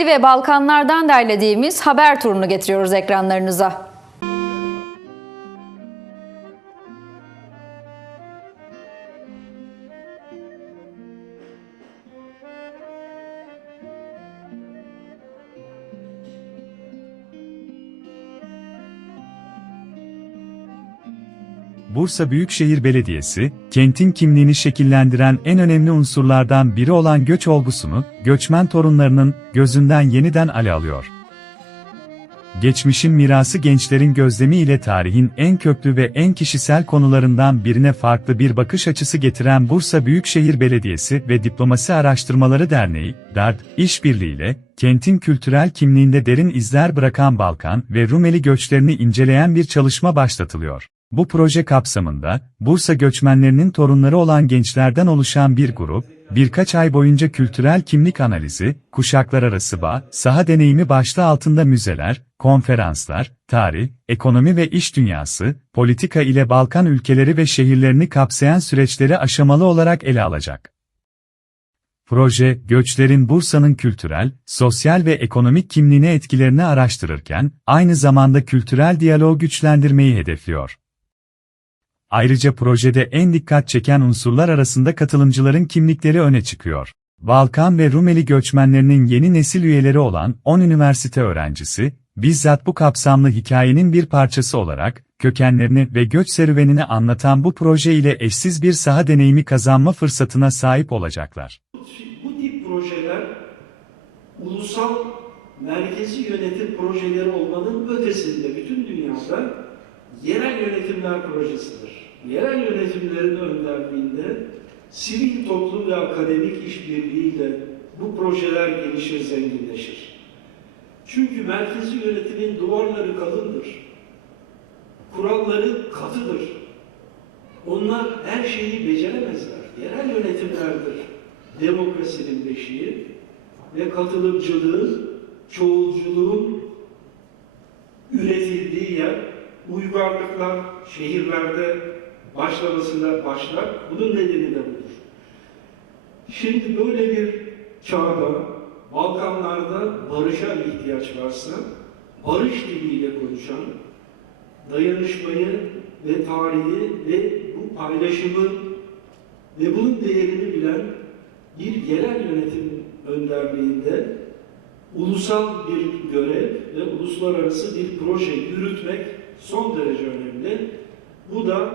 Rumeli ve Balkanlardan derlediğimiz haber turunu getiriyoruz ekranlarınıza. Bursa Büyükşehir Belediyesi, kentin kimliğini şekillendiren en önemli unsurlardan biri olan göç olgusunu, göçmen torunlarının gözünden yeniden ele alıyor. Geçmişin mirası gençlerin gözlemi ile tarihin en köklü ve en kişisel konularından birine farklı bir bakış açısı getiren Bursa Büyükşehir Belediyesi ve Diplomasi Araştırmaları Derneği, DARD, işbirliğiyle, kentin kültürel kimliğinde derin izler bırakan Balkan ve Rumeli göçlerini inceleyen bir çalışma başlatılıyor. Bu proje kapsamında, Bursa göçmenlerinin torunları olan gençlerden oluşan bir grup, birkaç ay boyunca kültürel kimlik analizi, kuşaklar arası bağ, saha deneyimi başlığı altında müzeler, konferanslar, tarih, ekonomi ve iş dünyası, politika ile Balkan ülkeleri ve şehirlerini kapsayan süreçleri aşamalı olarak ele alacak. Proje, göçlerin Bursa'nın kültürel, sosyal ve ekonomik kimliğine etkilerini araştırırken, aynı zamanda kültürel diyaloğu güçlendirmeyi hedefliyor. Ayrıca projede en dikkat çeken unsurlar arasında katılımcıların kimlikleri öne çıkıyor. Balkan ve Rumeli göçmenlerinin yeni nesil üyeleri olan 10 üniversite öğrencisi, bizzat bu kapsamlı hikayenin bir parçası olarak, kökenlerini ve göç serüvenini anlatan bu proje ile eşsiz bir saha deneyimi kazanma fırsatına sahip olacaklar. Bu tip projeler ulusal merkezi yönetim projeleri olmanın ötesinde bütün dünyada yerel yönetimler projesidir. Yerel yönetimlerin önderliğinde sivil toplum ve akademik işbirliğiyle bu projeler gelişir, zenginleşir. Çünkü merkezi yönetimin duvarları kalındır. Kuralları katıdır. Onlar her şeyi beceremezler. Yerel yönetimlerdir demokrasinin beşiği ve katılımcılığın, çoğulculuğun üretildiği yer, uygarlıklar şehirlerde başlamasına başlar. Bunun nedeni de budur. Şimdi böyle bir çağda, Balkanlarda barışa ihtiyaç varsa, barış diliyle konuşan, dayanışmayı ve tarihi ve bu paylaşımı ve bunun değerini bilen bir yerel yönetim önderliğinde ulusal bir görev ve uluslararası bir proje yürütmek son derece önemli. Bu da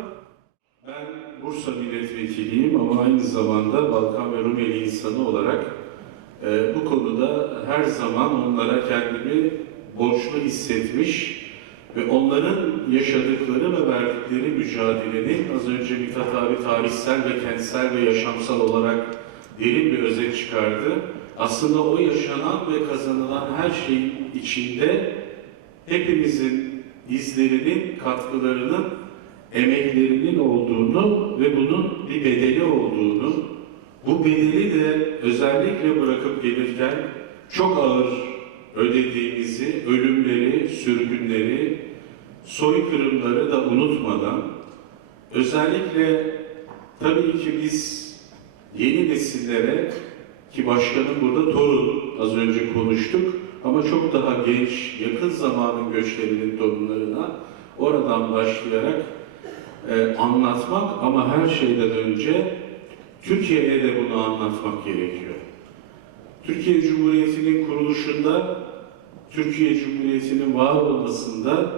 Ben Bursa milletvekiliyim ama aynı zamanda Balkan ve Rumeli insanı olarak e, bu konuda her zaman onlara kendimi borçlu hissetmiş ve onların yaşadıkları ve verdikleri mücadelenin az önce Mithat abi tarihsel ve kentsel ve yaşamsal olarak derin bir özet çıkardı. Aslında o yaşanan ve kazanılan her şeyin içinde hepimizin izlerinin, katkılarının, emeklerinin olduğunu ve bunun bir bedeli olduğunu, bu bedeli de özellikle bırakıp gelirken çok ağır ödediğimizi, ölümleri, sürgünleri, soykırımları da unutmadan, özellikle tabii ki biz yeni nesillere ki başkanım burada torun az önce konuştuk ama çok daha genç, yakın zamanın göçlerinin torunlarına oradan başlayarak e, anlatmak ama her şeyden önce Türkiye'ye de bunu anlatmak gerekiyor. Türkiye Cumhuriyeti'nin kuruluşunda, Türkiye Cumhuriyeti'nin var olmasında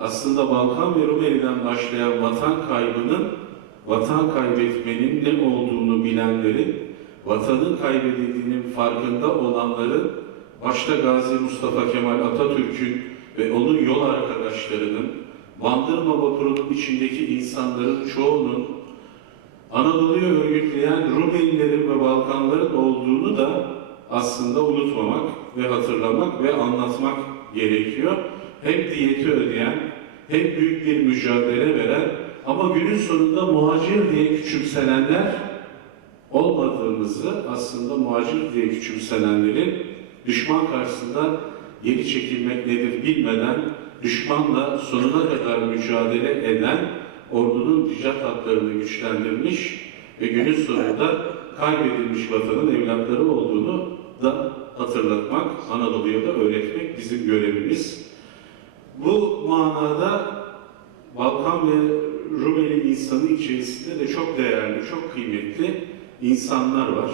aslında Balkan ve Rumeli'den başlayan vatan kaybının, vatan kaybetmenin ne olduğunu bilenlerin, vatanın kaybedildiğinin farkında olanların, başta Gazi Mustafa Kemal Atatürk'ün ve onun yol arkadaşlarının, Bandırma vapurunun içindeki insanların çoğunun Anadolu'yu örgütleyen Rumelilerin ve Balkanların olduğunu da aslında unutmamak ve hatırlamak ve anlatmak gerekiyor. Hem diyeti ödeyen, hem büyük bir mücadele veren ama günün sonunda muhacir diye küçümsenenler olmadığımızı aslında muhacir diye küçümsenenlerin düşman karşısında geri çekilmek nedir bilmeden düşmanla sonuna kadar mücadele eden ordunun icat hatlarını güçlendirmiş ve günün sonunda kaybedilmiş vatanın evlatları olduğunu da hatırlatmak, Anadolu'ya da öğretmek bizim görevimiz. Bu manada Balkan ve Rumeli insanı içerisinde de çok değerli, çok kıymetli insanlar var.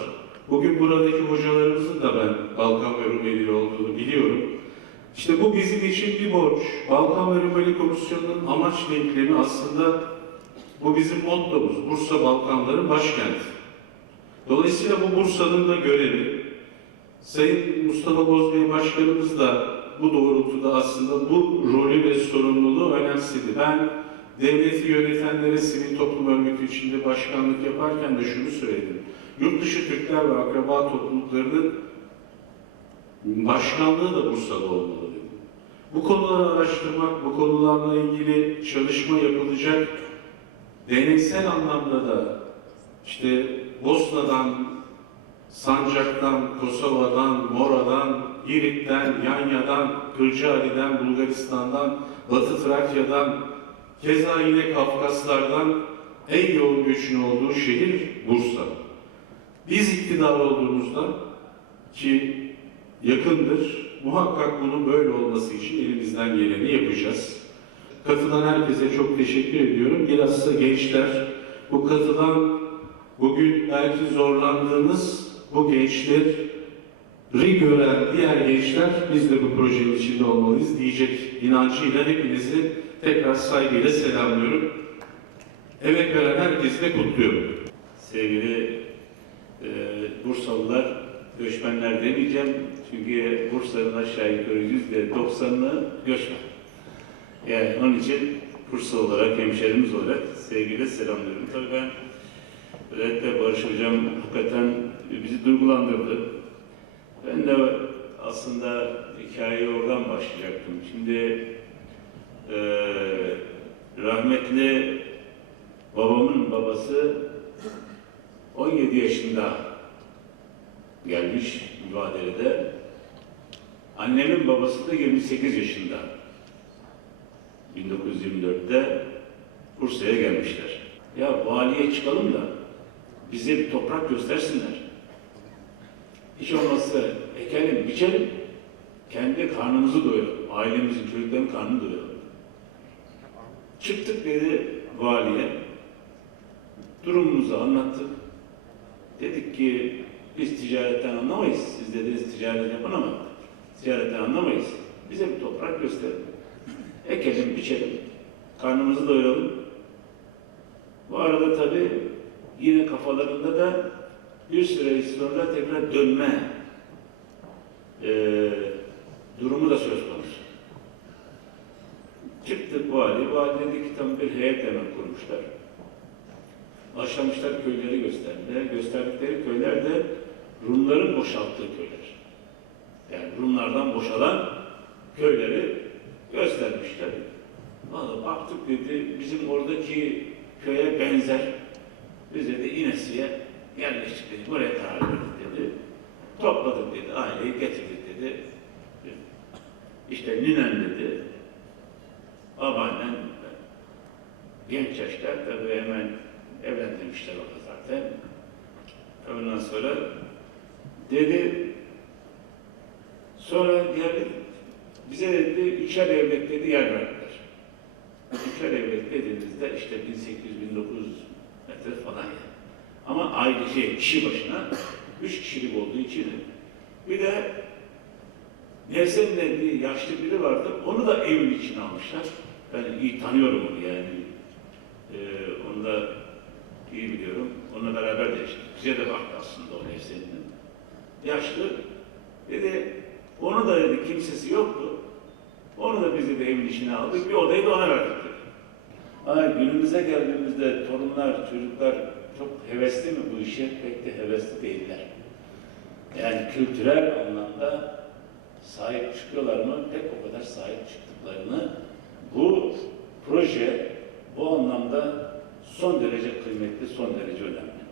Bugün buradaki hocalarımızın da ben Balkan ve Rumeli olduğunu biliyorum. İşte bu bizim için bir borç. Balkan ve Rumeli Komisyonu'nun amaç denklemi aslında bu bizim mottomuz. Bursa Balkanların başkenti. Dolayısıyla bu Bursa'nın da görevi. Sayın Mustafa Bozbey Başkanımız da bu doğrultuda aslında bu rolü ve sorumluluğu önemsedi. Ben devleti yönetenlere sivil toplum örgütü içinde başkanlık yaparken de şunu söyledim. Yurt dışı Türkler ve akraba topluluklarının başkanlığı da Bursa'da olmalı dedim. Bu konuları araştırmak, bu konularla ilgili çalışma yapılacak. Deneysel anlamda da işte Bosna'dan, Sancak'tan, Kosova'dan, Mora'dan, İrit'ten, Yanya'dan, Kırcaali'den, Bulgaristan'dan, Batı Trakya'dan, keza yine Kafkaslardan en yoğun göçün olduğu şehir Bursa. Biz iktidar olduğumuzda ki yakındır, muhakkak bunun böyle olması için elimizden geleni yapacağız. Katılan herkese çok teşekkür ediyorum. Bilhassa gençler, bu katılan bugün belki zorlandığımız bu gençleri gören diğer gençler biz de bu projenin içinde olmalıyız diyecek inancıyla hepinizi tekrar saygıyla selamlıyorum. Emek veren herkesi de kutluyorum. Sevgili e, Bursalılar, göçmenler demeyeceğim. Çünkü Bursa'nın aşağı yukarı yüzde doksanını göçmen. Yani onun için Bursa olarak, hemşerimiz olarak sevgiyle selamlıyorum. Tabii ben özellikle Barış Hocam hakikaten bizi duygulandırdı. Ben de aslında hikayeye oradan başlayacaktım. Şimdi e, rahmetli babamın babası 17 yaşında gelmiş mübadelede. Annemin babası da 28 yaşında. 1924'te Bursa'ya gelmişler. Ya valiye çıkalım da bize bir toprak göstersinler. Hiç olmazsa ekelim, biçelim. Kendi karnımızı doyuralım. Ailemizin, çocukların karnını doyuralım. Çıktık dedi valiye. Durumumuzu anlattık. Dedik ki biz ticaretten anlamayız. Siz dediniz ticaret yapın ama ticaretten anlamayız. Bize bir toprak gösterin. Ekelim, biçelim. Karnımızı doyuralım. Bu arada tabii yine kafalarında da bir süre sonra tekrar dönme eee, durumu da söz konusu. Çıktık vali, vali dedi ki tam bir heyet hemen kurmuşlar. Başlamışlar köyleri göstermeye. Gösterdikleri köyler de Rumların boşalttığı köyler. Yani Rumlardan boşalan köyleri göstermişler. Valla baktık dedi, bizim oradaki köye benzer. Biz dedi İnesi'ye yerleştik dedi, buraya karar dedi. Topladık dedi, aileyi getirdik dedi. İşte ninen dedi, babaannen genç yaşta tabii hemen evlendirmişler orada zaten. Ondan sonra dedi sonra geldi bize dedi üçer evlet dedi yer verdiler. Üçer evlet dediğimizde işte 1800-1900 metre falan yani. Ama aile şey kişi başına üç kişilik olduğu için bir de Nevzem dediği yaşlı biri vardı. Onu da evin içine almışlar. Ben iyi tanıyorum onu yani. Ee, onu da iyi biliyorum. Onunla beraber de yaşadık. Bize de baktı aslında o Nevzem'in. Yaşlı. Dedi kimsesi yoktu. Onu da bizi de evin içine aldık. Bir odayı da ona verdik. Ama günümüze geldiğimizde torunlar, çocuklar çok hevesli mi bu işe? Pek de hevesli değiller. Yani kültürel anlamda sahip çıkıyorlar mı? Pek o kadar sahip çıktıklarını bu proje bu anlamda son derece kıymetli, son derece önemli.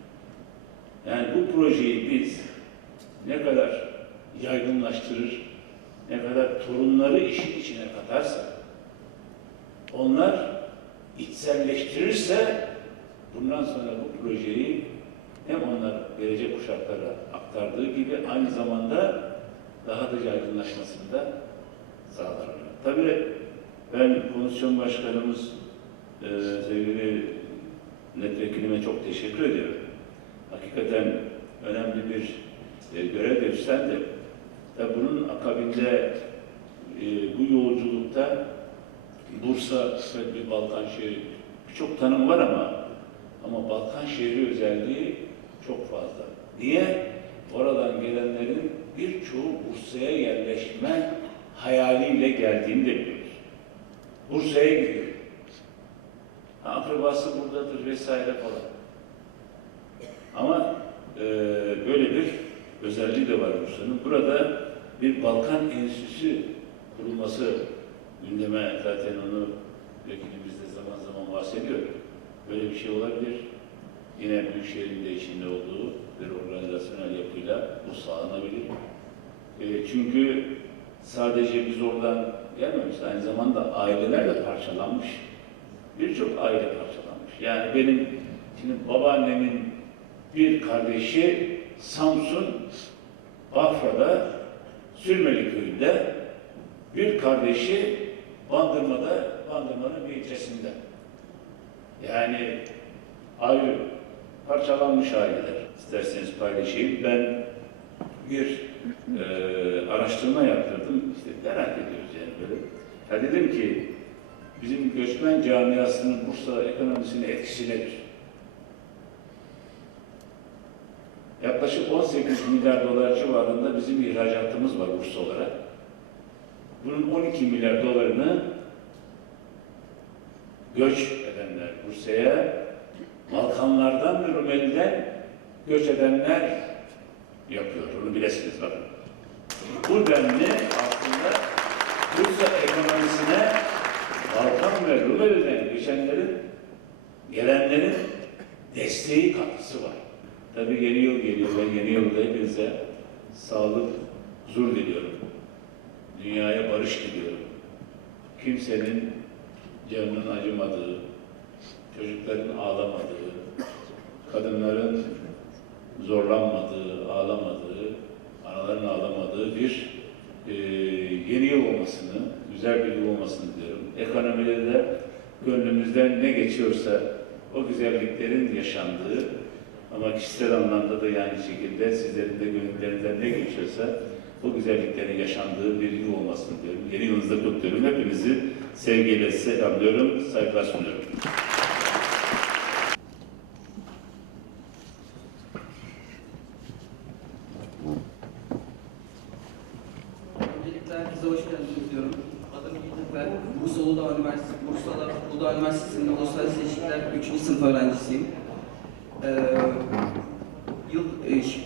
Yani bu projeyi biz ne kadar yaygınlaştırır, ne kadar torunları işin içine katarsa, onlar içselleştirirse bundan sonra bu projeyi hem onlar gelecek kuşaklara aktardığı gibi aynı zamanda daha da yaygınlaşmasını da sağlarlar. Tabii ben komisyon başkanımız e, sevgili milletvekilime çok teşekkür ediyorum. Hakikaten önemli bir e, görev üstlendi. Ve bunun akabinde e, bu yolculukta Bursa bir Balkan şehri birçok tanım var ama ama Balkan şehri özelliği çok fazla. Niye? Oradan gelenlerin birçoğu Bursa'ya yerleşme hayaliyle geldiğini de biliyoruz. Bursa'ya gidiyor. Akrabası buradadır vesaire falan. Ama e, böyle bir özelliği de var Bursa'nın. Burada bir Balkan Enstitüsü kurulması gündeme zaten onu vekilimiz de zaman zaman bahsediyor. Böyle bir şey olabilir. Yine Büyükşehir'in de içinde olduğu bir organizasyonel yapıyla bu sağlanabilir. E, çünkü sadece biz oradan gelmemiş, aynı zamanda aileler de parçalanmış. Birçok aile parçalanmış. Yani benim, şimdi babaannemin bir kardeşi Samsun, Bafra'da, Sürmeli köyünde, bir kardeşi Bandırma'da, Bandırma'nın bir ilçesinde. Yani ayrı, parçalanmış aileler. İsterseniz paylaşayım. Ben bir e, araştırma yaptırdım. İşte merak ediyoruz yani böyle. Ya dedim ki bizim göçmen camiasının Bursa ekonomisine etkisi nedir? Yaklaşık 18 milyar dolar civarında bizim ihracatımız var Bursa olarak. Bunun 12 milyar dolarını göç edenler Bursa'ya, Balkanlardan ve Rumeli'den göç edenler yapıyor. Bunu bilesiniz bakın. Bu denli aslında Bursa ekonomisine Balkan ve Rumeli'den geçenlerin, gelenlerin desteği katkısı var. Tabii yeni yıl geliyor. Ben yeni yılda hepinize sağlık, huzur diliyorum. Dünyaya barış diliyorum. Kimsenin canının acımadığı, çocukların ağlamadığı, kadınların zorlanmadığı, ağlamadığı, anaların ağlamadığı bir e, yeni yıl olmasını, güzel bir yıl olmasını diliyorum. Ekonomide de gönlümüzden ne geçiyorsa o güzelliklerin yaşandığı ama kişisel anlamda da yani şekilde sizlerin de gönüllerinden ne geçiyorsa o güzelliklerin yaşandığı bir yıl olmasını diliyorum. Yeni yılınızda kutluyorum. Hepinizi sevgiyle selamlıyorum, saygılar sunuyorum. Öncelikle herkese hoş geldiniz diyorum. Adım Yiğit ve Bursa Uludağ Üniversitesi, Bursa'da Uludağ Üniversitesi'nde Uluslararası İlişkiler 3. sınıf öğrencisiyim. Ee, yıl, e, ş-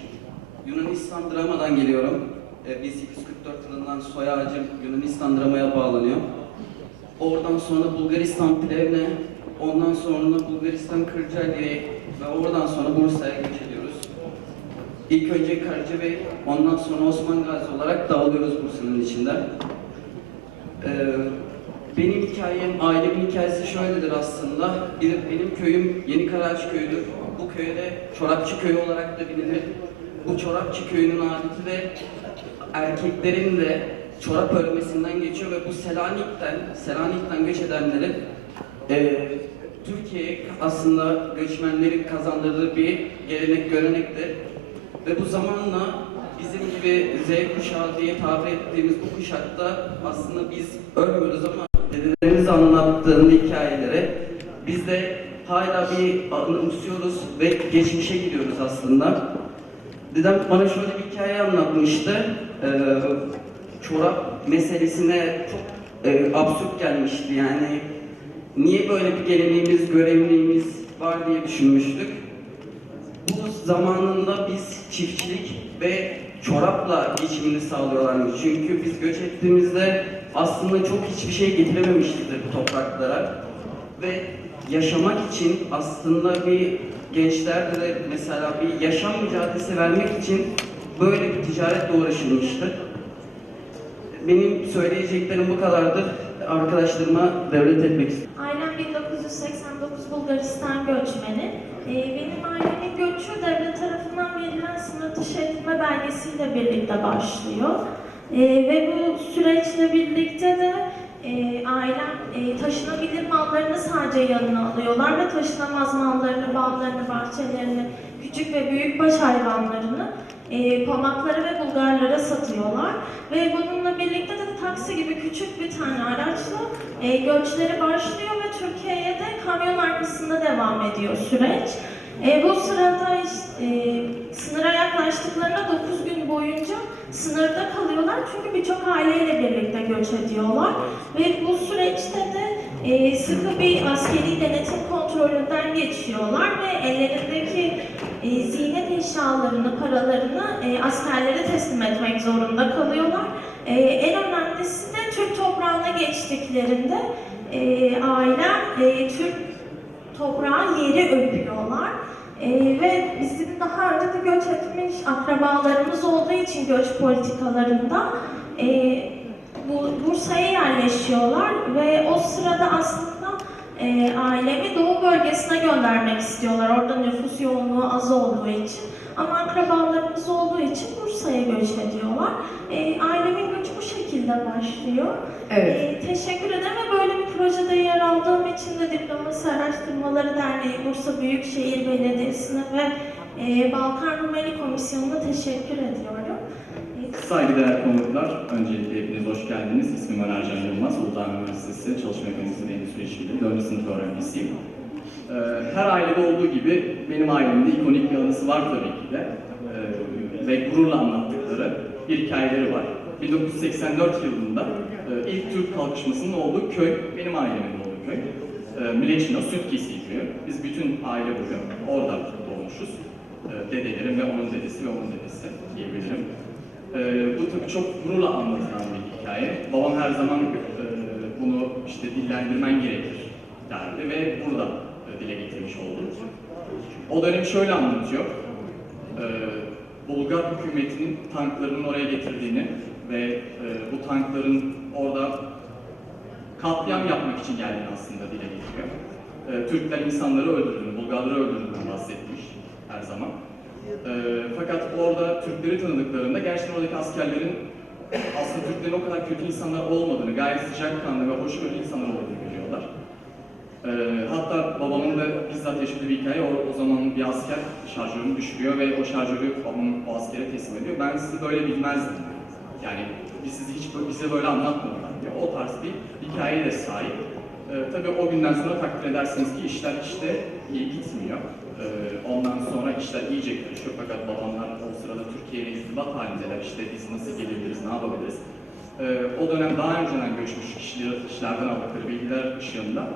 Yunanistan Drama'dan geliyorum. Ee, 1844 yılından soy ağacım Yunanistan Drama'ya bağlanıyor. Oradan sonra Bulgaristan Plevne, ondan sonra Bulgaristan Kırcaali'ye ve oradan sonra Bursa'ya göç ediyoruz. İlk önce Karacabey, ondan sonra Osman Gazi olarak dağılıyoruz Bursa'nın içinde. Ee, benim hikayem, ailemin hikayesi şöyledir aslında. Benim köyüm Yeni Karaağaç köyüdür. Bu köyde Çorapçı köyü olarak da bilinir. Bu Çorapçı köyünün adeti de erkeklerin de çorap örmesinden geçiyor ve bu Selanik'ten, Selanik'ten göç edenlerin e, Türkiye'ye aslında göçmenlerin kazandırdığı bir gelenek görenektir. Ve bu zamanla bizim gibi Z kuşağı diye tabir ettiğimiz bu kuşakta aslında biz ölmüyoruz ama dedelerimiz anlattığında hikayelere biz de hala bir anımsıyoruz ve geçmişe gidiyoruz aslında. Dedem bana şöyle bir hikaye anlatmıştı. Ee, çorap meselesine çok e, absürt gelmişti yani. Niye böyle bir geleneğimiz, görevliğimiz var diye düşünmüştük. Bu zamanında biz çiftçilik ve çorapla geçimini sağlıyorlarmış. Çünkü biz göç ettiğimizde aslında çok hiçbir şey getirememiştik bu topraklara. Ve yaşamak için aslında bir gençlerde de mesela bir yaşam mücadelesi vermek için böyle bir ticaretle uğraşılmıştı. Benim söyleyeceklerim bu kadardır. Arkadaşlarıma devlet etmek istiyorum. Ailem 1989 Bulgaristan göçmeni. Ee, benim ailemin göçü devlet tarafından verilen sınır dışı etme belgesiyle birlikte başlıyor. E, ve bu süreçle birlikte de e, ailem e, taşınabilir mallarını sadece yanına alıyorlar ve taşınamaz mallarını, bağlarını, bahçelerini, küçük ve büyükbaş hayvanlarını e, pamaklara ve bulgarlara satıyorlar. Ve bununla birlikte de taksi gibi küçük bir tane araçla e, göçleri başlıyor ve Türkiye'ye de kamyon arkasında devam ediyor süreç. E, bu sırada e, sınıra yaklaştıklarında 9 gün boyunca sınırda kalıyorlar çünkü birçok aileyle birlikte göç ediyorlar. Ve bu süreçte de e, sıkı bir askeri denetim kontrolünden geçiyorlar ve ellerindeki e, ziynet eşyalarını, paralarını e, askerlere teslim etmek zorunda kalıyorlar. E, en önemlisi de Türk toprağına geçtiklerinde e, ailem e, Türk toprağı yeri öpüyorlar. E, ve bizim daha önce de göç etmiş akrabalarımız olduğu için göç politikalarında e, bu Bursa'ya yerleşiyorlar ve o sırada aslında e, ailemi Doğu bölgesine göndermek istiyorlar. Orada nüfus yoğunluğu az olduğu için. Ama akrabalarımız olduğu için Bursa'ya göç ediyorlar. E, ailemin göçü bu şekilde başlıyor. Evet. E, teşekkür ederim ve böyle bir projede yer aldığım için de Diplomasi Araştırmaları Derneği, Bursa Büyükşehir Belediyesi'ne ve e, Balkan Rumeli Komisyonu'na teşekkür ediyorum. E, Saygıdeğer konuklar, öncelikle hepiniz hoş geldiniz. İsmim Ömer Can Yılmaz, Uludağ Üniversitesi Çalışma Ekonomisi ve Endüstri İşbirliği 4. sınıf öğrencisiyim. Ee, Her ailede olduğu gibi benim ailemde ikonik bir anısı var tabii ki de. Ee, Ve gururla anlattıkları bir hikayeleri var. 1984 yılında e, ilk Türk kalkışmasının olduğu köy, benim ailemin olduğu köy. Ee, Mileçino, Sütkisi köyü. Biz bütün aile boyu orada doğmuşuz. Dedelerim ve onun dedesi ve onun dedesi diyebilirim. Ee, bu tabii çok gururla anlatılan bir hikaye. Babam her zaman e, bunu işte dillendirmen gerekir derdi ve burada e, dile getirmiş oldu. O dönemi şöyle anlatıyor. Ee, Bulgar hükümetinin tanklarının oraya getirdiğini ve e, bu tankların orada katliam yapmak için geldiğini aslında dile getiriyor. Ee, Türkler insanları öldürdüğünü, Bulgarları öldürdüğünü bahsetmiş her zaman. Ee, fakat orada Türkleri tanıdıklarında gerçekten oradaki askerlerin aslında Türklerin o kadar kötü insanlar olmadığını, gayet sıcakkanlı ve hoşgörülü insanlar olduğunu görüyorlar. Ee, hatta babamın da bizzat yaşadığı bir hikaye, o, o zaman bir asker şarjörünü düşürüyor ve o şarjörü babamın o askere teslim ediyor. Ben sizi böyle bilmezdim. Yani biz sizi hiç bize böyle anlatmadılar diyor. O tarz bir hikayeye de sahip. Ee, tabii o günden sonra takdir edersiniz ki işler işte iyi gitmiyor. Ee, ondan sonra işler iyice karışıyor fakat babamlar o sırada Türkiye ile irtibat halindeler. İşte biz nasıl gelebiliriz, ne yapabiliriz? Ee, o dönem daha önceden göçmüş kişiler, kişilerden aldıkları bilgiler ışığında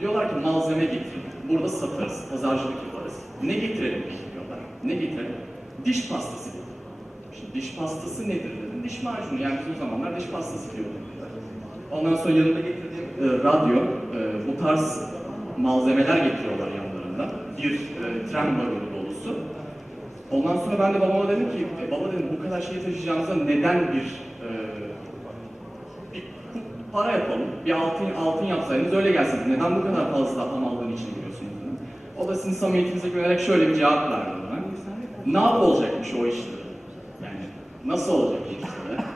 diyorlar ki malzeme getirin, burada satarız, pazarcılık yaparız. Ne getirelim diyorlar. Ne getirelim? Diş pastası getirelim. Şimdi diş pastası nedir dedim. Diş macunu yani biz o zamanlar diş pastası diyorduk. Ondan sonra yanında getirdiğim e, radyo, e, bu tarz malzemeler getiriyorlar yanlarında. Bir e, tren vagonu dolusu. Ondan sonra ben de babama dedim ki, "E, baba dedim bu kadar şeyi taşıyacağınıza neden bir, e, bir para yapalım, bir altın altın yapsaydınız öyle gelseydi. Neden bu kadar fazla ham aldığın için biliyorsunuz dedim. O da sizin samimiyetinize güvenerek şöyle bir cevap verdi bana. Ne olacakmış o işleri? Yani nasıl olacak işleri?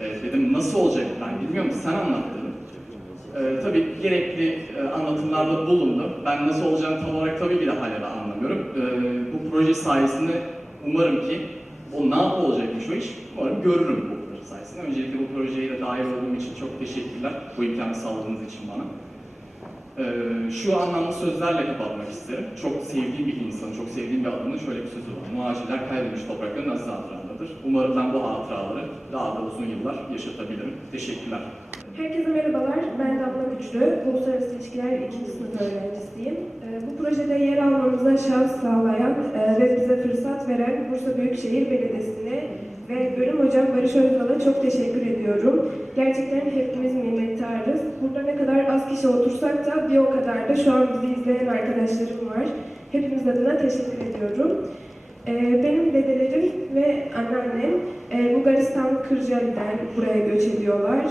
E, dedim nasıl olacak ben bilmiyorum sen anlat dedim. E, tabii gerekli e, anlatımlarda bulundu. Ben nasıl olacağını tam olarak tabii ki de hala da anlamıyorum. E, bu proje sayesinde umarım ki o ne olacakmış o iş umarım görürüm bu proje sayesinde. Öncelikle bu projeye de dahil olduğum için çok teşekkürler bu imkanı sağladığınız için bana. Ee, şu anlamlı sözlerle kapatmak isterim. Çok sevdiğim bir insanın, çok sevdiğim bir adamın şöyle bir sözü var. Muhacirler kaybedilmiş toprakların aziz hatıralarıdır. Umarım ben bu hatıraları daha da uzun yıllar yaşatabilirim. Teşekkürler. Herkese merhabalar. Ben Damla Güçlü. Uluslararası İlişkiler 2. sınıf öğrencisiyim. Ee, Bu projede yer almamıza şans sağlayan e, ve bize fırsat veren Bursa Büyükşehir Belediyesi'ne ve bölüm hocam Barış Özal'a çok teşekkür ediyorum. Gerçekten hepimiz minnettarız. Burada ne kadar az kişi otursak da bir o kadar da şu an bizi izleyen arkadaşlarım var. Hepimiz adına teşekkür ediyorum. Ee, Benim dedelerim ve anneannem e, Bulgaristan Kırcaali'den buraya göç ediyorlar.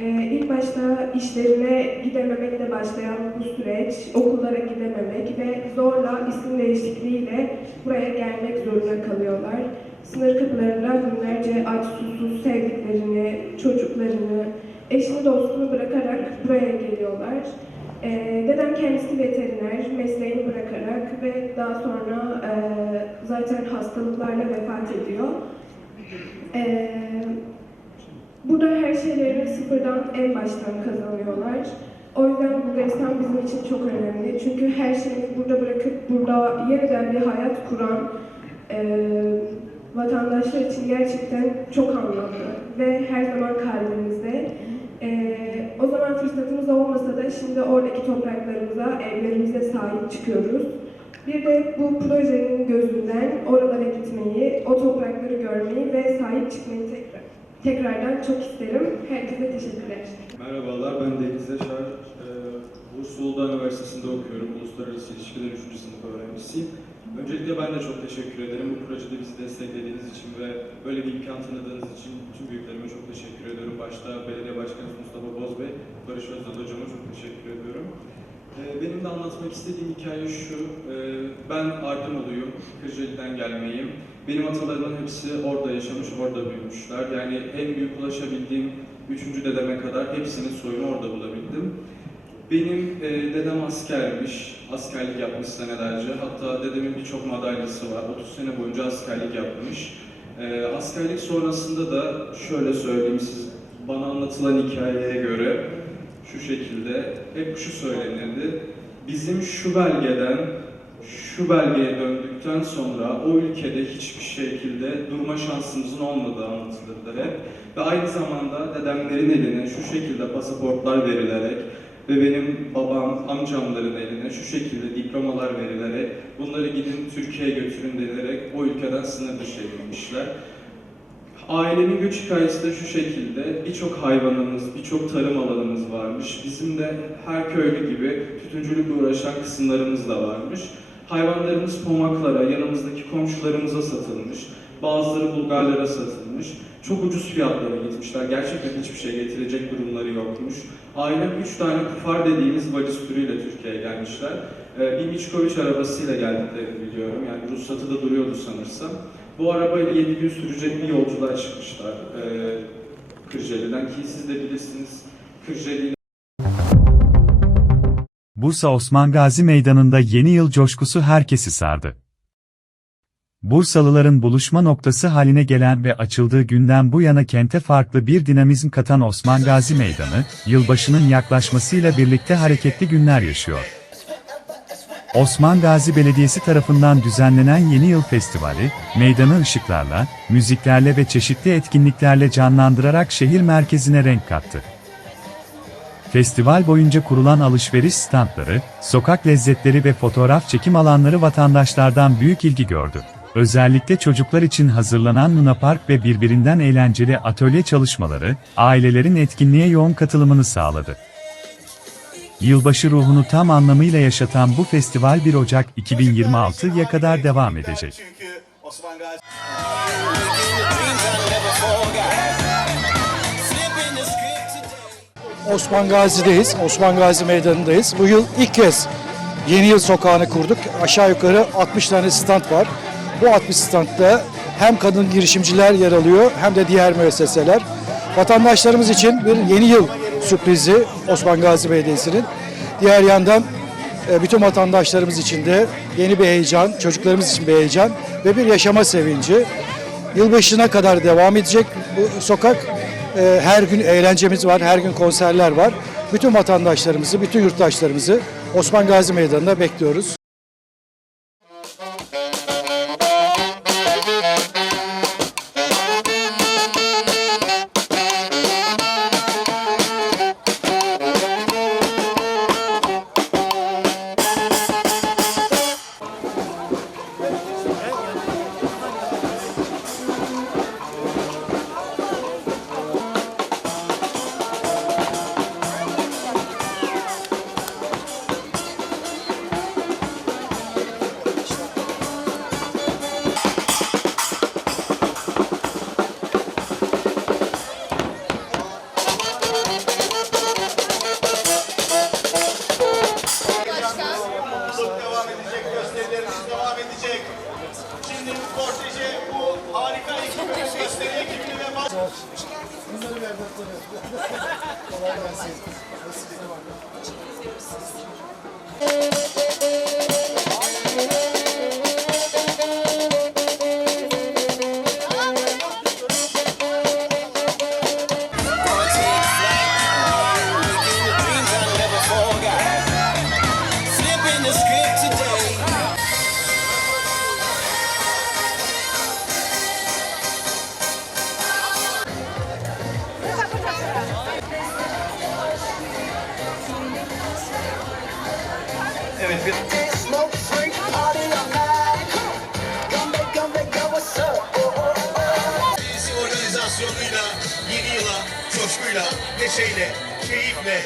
Ee, İlk başta işlerine gidememekle başlayan bu süreç, okullara gidememek ve zorla isim değişikliğiyle buraya gelmek zorunda kalıyorlar. sınır kapılarında günlerce aç susuz sevdiklerini, çocuklarını, eşini dostunu bırakarak buraya geliyorlar. Ee, dedem kendisi veteriner, mesleğini bırakarak ve daha sonra e, zaten hastalıklarla vefat ediyor. Ee, burada her şeylerini sıfırdan en baştan kazanıyorlar. O yüzden Bulgaristan bizim için çok önemli. Çünkü her şeyini burada bırakıp burada yeniden bir hayat kuran e, vatandaşlar için gerçekten çok anlamlı ve her zaman kalbimizde. E, o zaman fırsatımız olmasa da şimdi oradaki topraklarımıza, evlerimize sahip çıkıyoruz. Bir de bu projenin gözünden oralara gitmeyi, o toprakları görmeyi ve sahip çıkmayı tekrar, tekrardan çok isterim. Herkese teşekkürler. Merhabalar, ben Deniz Yaşar. Ee, Bursa Uludağ Üniversitesi'nde okuyorum. Uluslararası İlişkiler 3. sınıf öğrencisiyim. Öncelikle ben de çok teşekkür ederim. Bu projede bizi desteklediğiniz için ve böyle bir imkan tanıdığınız için bütün büyüklerime çok teşekkür ediyorum. Başta Belediye Başkanımız Mustafa Bozbey, Barış Özdal Hocama çok teşekkür ediyorum. Ee, Benim de anlatmak istediğim hikaye şu. Ee, Ben Ardınoluyum, Kırcaali'den gelmeyim. Benim atalarımın hepsi orada yaşamış, orada büyümüşler. Yani en büyük ulaşabildiğim üçüncü dedeme kadar hepsinin soyunu orada bulabildim. Benim e, dedem askermiş, askerlik yapmış senelerce. Hatta dedemin birçok madalyası var. 30 sene boyunca askerlik yapmış. E, askerlik sonrasında da şöyle söyleyeyim siz, bana anlatılan hikayeye göre şu şekilde hep şu söylenirdi. Bizim şu belgeden şu belgeye döndükten sonra o ülkede hiçbir şekilde durma şansımızın olmadığı anlatılırdı hep. Ve aynı zamanda dedemlerin eline şu şekilde pasaportlar verilerek ve benim babam, amcamların eline şu şekilde diplomalar verilerek bunları gidin Türkiye'ye götürün denilerek o ülkeden sınır dışı edilmişler. Ailemin göç hikayesi de şu şekilde, birçok hayvanımız, birçok tarım alanımız varmış. Bizim de her köylü gibi tütüncülükle uğraşan kısımlarımız da varmış. Hayvanlarımız pomaklara, yanımızdaki komşularımıza satılmış. Bazıları Bulgarlara satılmış. Çok ucuz fiyatlara gitmişler. Gerçekten hiçbir şey getirecek durumları yokmuş. Ailem üç tane kufar dediğimiz valiz türüyle Türkiye'ye gelmişler. Ee, bir Miçkoviç arabasıyla geldiklerini biliyorum. Yani ruhsatı da duruyordu sanırsam. Bu arabayla 7 gün sürecek bir yolculuğa çıkmışlar ee, Kırcaali'den ki siz de bilirsiniz Kırcaali Bursa Osman Gazi Meydanı'nda yeni yıl coşkusu herkesi sardı. Bursalıların buluşma noktası haline gelen ve açıldığı günden bu yana kente farklı bir dinamizm katan Osman Gazi Meydanı, yılbaşının yaklaşmasıyla birlikte hareketli günler yaşıyor. Osman Gazi Belediyesi tarafından düzenlenen Yeni Yıl Festivali, meydanı ışıklarla, müziklerle ve çeşitli etkinliklerle canlandırarak şehir merkezine renk kattı. Festival boyunca kurulan alışveriş standları, sokak lezzetleri ve fotoğraf çekim alanları vatandaşlardan büyük ilgi gördü. Özellikle çocuklar için hazırlanan Luna Park ve birbirinden eğlenceli atölye çalışmaları, ailelerin etkinliğe yoğun katılımını sağladı. Yılbaşı ruhunu tam anlamıyla yaşatan bu festival 1 Ocak 2026'ya kadar devam edecek. Osman Gazi'deyiz. Osman Gazi Meydanı'ndayız. Bu yıl ilk kez Yeni Yıl Sokağı'nı kurduk. Aşağı yukarı 60 tane stand var. Bu 60 standta hem kadın girişimciler yer alıyor hem de diğer müesseseler. Vatandaşlarımız için bir yeni yıl sürprizi Osman Gazi Belediyesi'nin. Diğer yandan e, bütün vatandaşlarımız için de yeni bir heyecan, çocuklarımız için bir heyecan ve bir yaşama sevinci. Yılbaşına kadar devam edecek bu sokak. E, Her gün eğlencemiz var, her gün konserler var. Bütün vatandaşlarımızı, bütün yurttaşlarımızı Osman Gazi Meydanı'nda bekliyoruz. Flipping the what's up? organizasyonuyla yeni yıla coşkuyla, neşeyle, keyifle,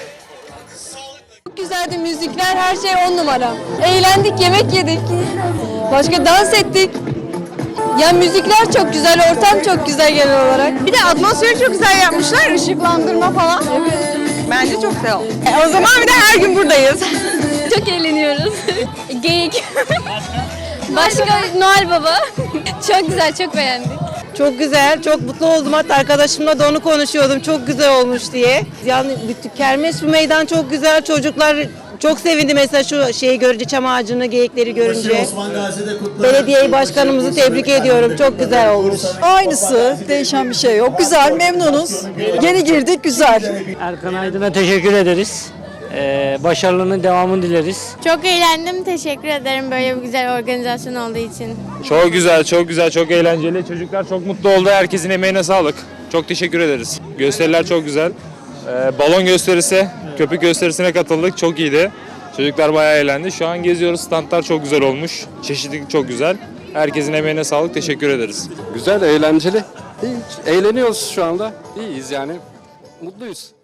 Çok güzeldi müzikler, her şey on numara. Eğlendik, yemek yedik. Başka dans ettik. Ya müzikler çok güzel, ortam çok güzel genel olarak. Bir de atmosferi çok güzel yapmışlar, ışıklandırma falan. Bence çok güzel oldu. o zaman bir de her gün buradayız. Çok eğleniyoruz. Geyik. Başka Noel Baba. çok güzel, çok beğendik. Çok güzel, çok mutlu oldum. Hatta arkadaşımla da onu konuşuyordum. Çok güzel olmuş diye. Yani kermes bir meydan çok güzel. Çocuklar çok sevindi mesela şu şeyi görünce, çam ağacını, geyikleri görünce. Belediye başkanımızı tebrik ediyorum. Çok güzel olmuş. Aynısı, değişen bir şey yok. Güzel, memnunuz. Yeni girdik, güzel. Erkan Aydın'a teşekkür ederiz. Ee, başarılarının devamını dileriz. Çok eğlendim, teşekkür ederim böyle bir güzel organizasyon olduğu için. Çok güzel, çok güzel, çok eğlenceli. Çocuklar çok mutlu oldu. Herkesin emeğine sağlık. Çok teşekkür ederiz. Gösteriler çok güzel. Ee, balon gösterisi, köpük gösterisine katıldık. Çok iyiydi. Çocuklar bayağı eğlendi. Şu an geziyoruz. Standlar çok güzel olmuş. Çeşitlilik çok güzel. Herkesin emeğine sağlık. Teşekkür ederiz. Güzel, eğlenceli. Eğleniyoruz şu anda. İyiyiz yani. Mutluyuz.